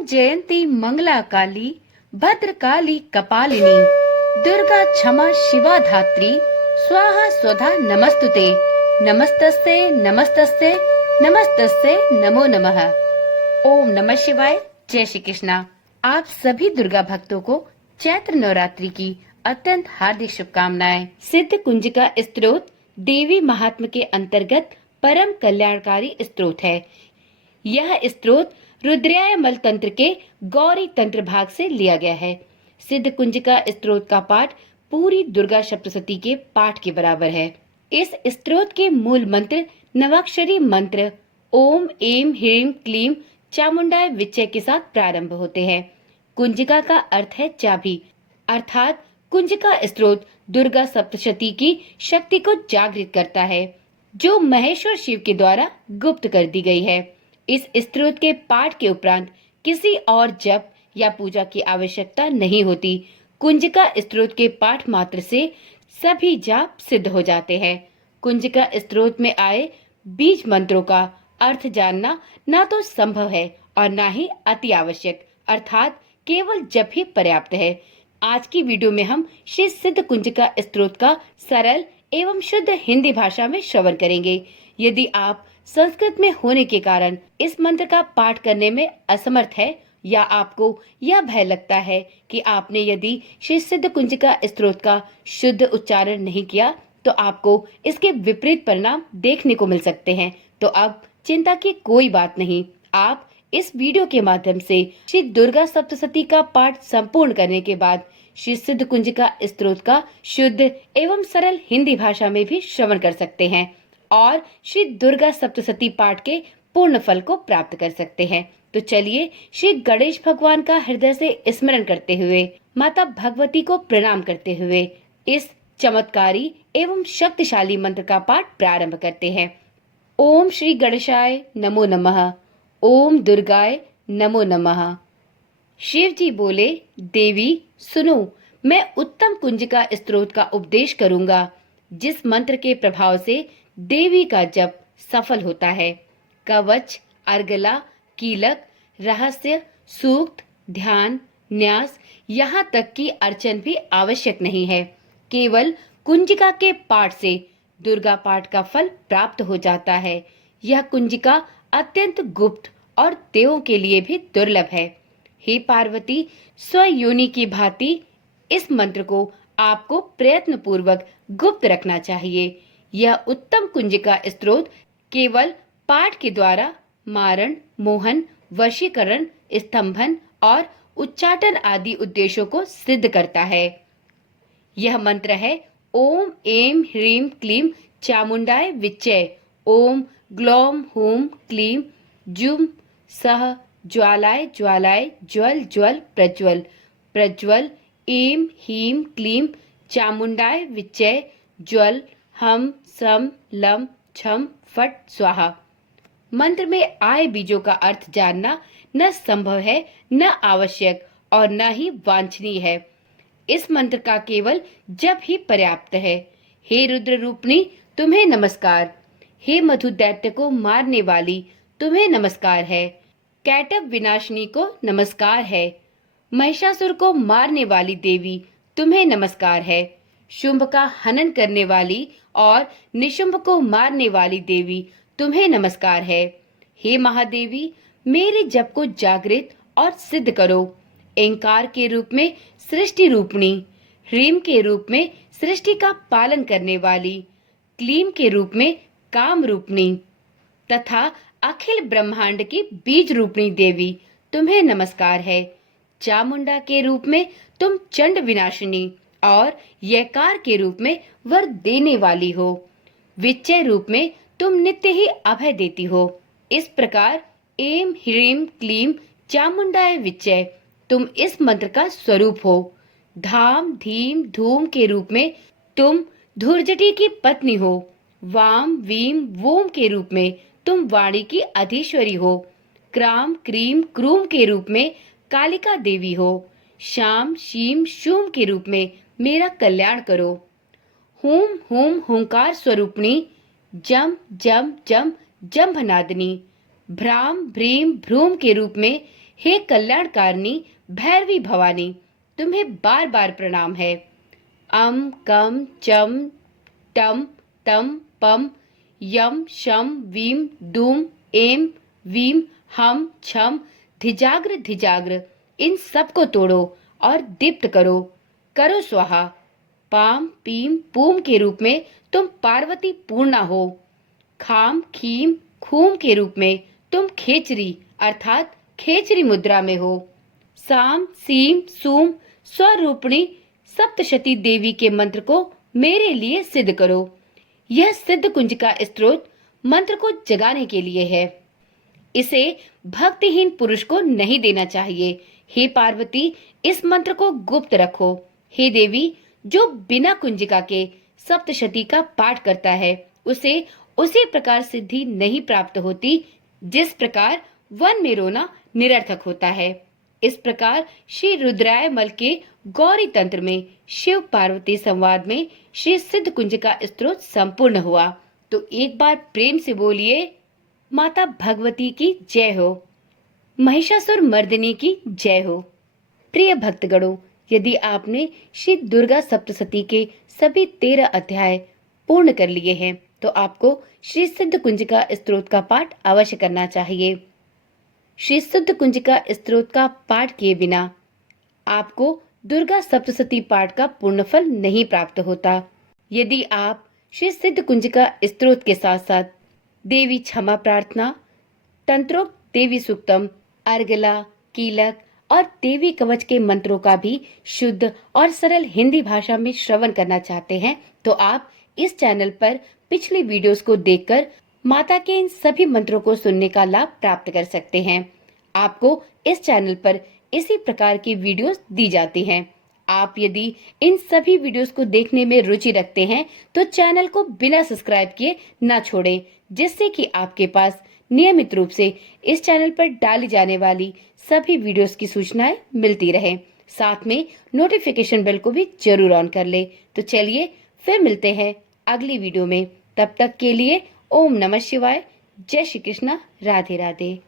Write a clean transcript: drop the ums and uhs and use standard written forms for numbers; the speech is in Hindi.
ओम जयंती मंगला काली भद्रकाली कपालिनी दुर्गा क्षमा शिवा धात्री स्वाहा स्वधा नमस्तुते नमस्तस्ते नमस्तस्ते नमस्तस्ते नमो नमः। ओम नमः शिवाय। जय श्री कृष्णा। आप सभी दुर्गा भक्तों को चैत्र नवरात्रि की अत्यंत हार्दिक शुभकामनाएं। सिद्ध कुंजिका स्तोत्र देवी महात्म्य के अंतर्गत परम कल्याणकारी स्तोत्र है। यह स्तोत्र रुद्रयामल तंत्र के गौरी तंत्र भाग से लिया गया है। सिद्ध कुंजिका स्तोत्र का पाठ पूरी दुर्गा सप्तशती के पाठ के बराबर है। इस स्तोत्र के मूल मंत्र नवाक्षरी मंत्र ओम एम ह्रीम क्लीम चामुंडाय विचय के साथ प्रारंभ होते हैं। कुंजिका का अर्थ है चाबी, अर्थात कुंजिका स्तोत्र दुर्गा सप्तशती की शक्ति को जागृत करता है, जो महेश्वर शिव के द्वारा गुप्त कर दी गई है। इस स्तोत्र के पाठ के उपरांत किसी और जप या पूजा की आवश्यकता नहीं होती। कुंजिका स्तोत्र के पाठ मात्र से सभी जाप सिद्ध हो जाते हैं। कुंजिका स्तोत्र में आए बीज मंत्रों का अर्थ जानना ना तो संभव है और ना ही अति आवश्यक, अर्थात केवल जप ही पर्याप्त है। आज की वीडियो में हम श्री सिद्ध कुंजिका स्तोत्र का सरल एवं शुद्ध हिंदी भाषा में श्रवण करेंगे। यदि आप संस्कृत में होने के कारण इस मंत्र का पाठ करने में असमर्थ है या आपको यह भय लगता है कि आपने यदि श्री सिद्ध कुंजिका स्तोत्र का शुद्ध उच्चारण नहीं किया तो आपको इसके विपरीत परिणाम देखने को मिल सकते हैं, तो अब चिंता की कोई बात नहीं। आप इस वीडियो के माध्यम से श्री दुर्गा सप्तशती का पाठ संपूर्ण करने के बाद श्री सिद्ध कुंजिका स्तोत्र का शुद्ध एवं सरल हिंदी भाषा में भी श्रवण कर सकते हैं और श्री दुर्गा सप्तशती पाठ के पूर्ण फल को प्राप्त कर सकते हैं। तो चलिए श्री गणेश भगवान का हृदय से स्मरण करते हुए, माता भगवती को प्रणाम करते हुए इस चमत्कारी एवं शक्तिशाली मंत्र का पाठ प्रारंभ करते हैं। ओम श्री गणेशाय नमो नमः। ओम दुर्गाय नमो नमः। शिव जी बोले, देवी सुनो, मैं उत्तम कुंजिका स्तोत्र का उपदेश करूंगा, जिस मंत्र के प्रभाव से देवी का जप सफल होता है। कवच, अर्गला, कीलक, रहस्य, सूक्त, ध्यान, न्यास, यहाँ तक कि अर्चन भी आवश्यक नहीं है। केवल कुंजिका के पाठ से दुर्गा पाठ का फल प्राप्त हो जाता है। यह कुंजिका अत्यंत गुप्त और देवों के लिए भी दुर्लभ है। हे पार्वती, स्वयोनि की भांति इस मंत्र को आपको प्रयत्न पूर्वक गुप्त रखना चाहिए। यह उत्तम कुंजिका स्तोत्र केवल पाठ के द्वारा मारण, मोहन, वशीकरण, स्तंभन और उच्चाटन आदि उद्देश्यों को सिद्ध करता है। यह मंत्र है ओम एम ह्रीम क्लीम चामुंडाय विचय। ओम ग्लौम हूम क्लीम जुम सह ज्वालाय ज्वालाय ज्वल ज्वल प्रज्वल प्रज्वल एम हीम क्लीम चामुंडाय विचय ज्वल हम सम लम छम फट स्वाहा। मंत्र में आए बीजों का अर्थ जानना न संभव है, न आवश्यक और न ही वांछनीय है। इस मंत्र का केवल जप ही पर्याप्त है। हे रुद्र रूपनी, तुम्हें नमस्कार। हे मधु दैत्य को मारने वाली, तुम्हें नमस्कार है। कैटब विनाशिनी को नमस्कार है। महिषासुर को मारने वाली देवी, तुम्हें नमस्कार है। शुंभ का हनन करने वाली और निशुंभ को मारने वाली देवी, तुम्हें नमस्कार है। हे महादेवी, मेरे जप को जागृत और सिद्ध करो। एंकार के रूप में सृष्टि रूपणी, ह्रीम के रूप में सृष्टि का पालन करने वाली, क्लीम के रूप में काम रूपणी तथा अखिल ब्रह्मांड की बीज रूपणी देवी, तुम्हें नमस्कार है। चामुंडा के रूप में तुम चंड विनाशिनी और यकार के रूप में वर देने वाली हो। विचय रूप में तुम नित्य ही अभय देती हो। इस प्रकार एम ह्रीम क्लीम चामुंडाय विचय, तुम इस मंत्र का स्वरूप हो। धाम धीम धूम के रूप में तुम धुर्जटी की पत्नी हो। वाम वीम वोम के रूप में तुम वाणी की अधीश्वरी हो। क्राम क्रीम क्रूम के रूप में कालिका देवी हो। शाम शीम शूम के रूप में मेरा कल्याण करो। हूम हूम हुंकार स्वरूपणी, जम जम जम जम्भनादिनी, भ्राम भ्रीम भ्रूम के रूप में हे कल्याणकारिणी भैरवी भवानी, तुम्हें बार बार प्रणाम है। अम कम चम टम तम पम यम शम वीम दूम एम वीम हम छम धिजाग्र धिजाग्र, इन सब को तोड़ो और दीप्त करो। करो स्वाहा। पाम पीम पूम के रूप में तुम पार्वती पूर्णा हो। खाम खीम खूम के रूप में तुम खेचरी अर्थात खेचरी मुद्रा में हो। साम सीम सूम स्वरूपिणी सप्तशती देवी के मंत्र को मेरे लिए सिद्ध करो। यह सिद्ध कुंज का स्त्रोत मंत्र को जगाने के लिए है। इसे भक्तिहीन पुरुष को नहीं देना चाहिए। हे पार्वती, इस मंत्र को गुप्त रखो। हे देवी, जो बिना कुंजिका के सप्तशती का पाठ करता है उसे उसी प्रकार सिद्धि नहीं प्राप्त होती जिस प्रकार वन में रोना निरर्थक होता है। इस प्रकार श्री रुद्रायमल के गौरी तंत्र में शिव पार्वती संवाद में श्री सिद्ध कुंज का स्त्रोत संपूर्ण हुआ। तो एक बार प्रेम से बोलिए, माता भगवती की जय हो, महिषासुर मर्दिनी की जय हो। प्रिय भक्तगणों, यदि आपने श्री दुर्गा सप्तशती के सभी 13 अध्याय पूर्ण कर लिए हैं तो आपको श्री सिद्ध कुंज का स्त्रोत का पाठ अवश्य करना चाहिए। श्री सिद्ध कुंज का स्त्रोत का पाठ किए बिना आपको दुर्गा सप्तशती पाठ का पूर्ण फल नहीं प्राप्त होता। यदि आप श्री सिद्ध कुंज का स्त्रोत के साथ साथ देवी क्षमा प्रार्थना, तंत्रोक्त देवी सूक्तम, अर्गला, कीलक और देवी कवच के मंत्रों का भी शुद्ध और सरल हिंदी भाषा में श्रवण करना चाहते हैं तो आप इस चैनल पर पिछली वीडियोस को देखकर माता के इन सभी मंत्रों को सुनने का लाभ प्राप्त कर सकते हैं। आपको इस चैनल पर इसी प्रकार की वीडियोस दी जाती हैं। आप यदि इन सभी वीडियोस को देखने में रुचि रखते हैं तो चैनल को बिना सब्सक्राइब किए ना छोड़ें, जिससे कि आपके पास नियमित रूप से इस चैनल पर डाली जाने वाली सभी वीडियोस की सूचनाएं मिलती रहे। साथ में नोटिफिकेशन बेल को भी जरूर ऑन कर ले। तो चलिए फिर मिलते हैं अगली वीडियो में। तब तक के लिए ओम नमः शिवाय, जय श्री कृष्णा, राधे राधे।